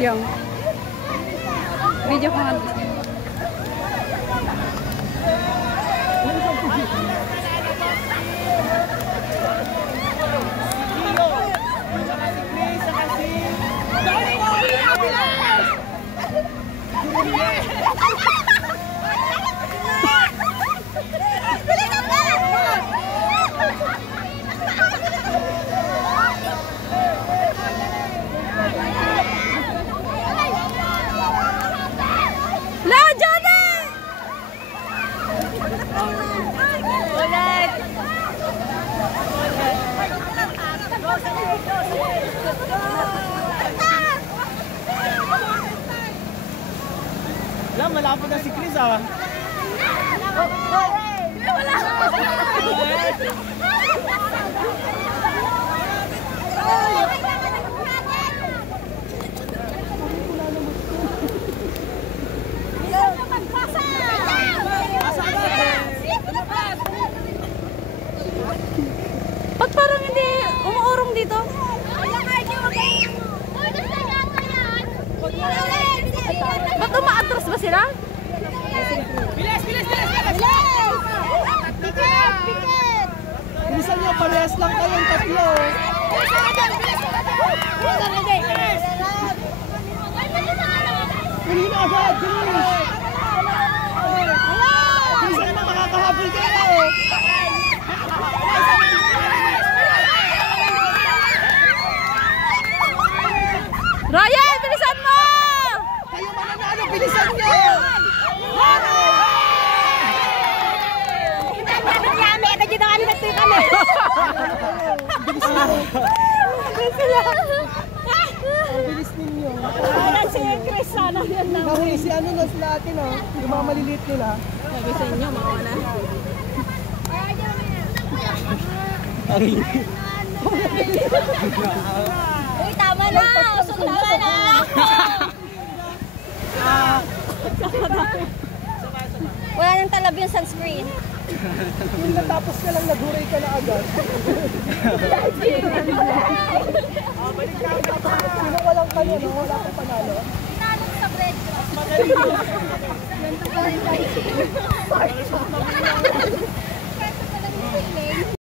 Yung video ko nga. Malapit na si Chris ah. Ba't parang hindi umuurong dito? Ba't umaatras ba sila? Bilis! Bilisan nyo, parehas lang kayong tatlo. Huli na agad! Bilis! Bilisan na, makakahabol kayo! Ryan, bilisan mo! Kayo mananalo, bilisan nyo! Bilis ninyo. Ayan si Chris, sana yan na. Mahuli si ano na sila atin oh. Yung mga maliliit nila. Sabi sa inyo, mawala. Uy, tama na! Usok tama na! Wala nang talab yung sunscreen. Yung natapos ka lang, naghuray ka na agad. Sino walang kanya, no? Wala kang panalo. Tinanong sa bread ko. Magaling.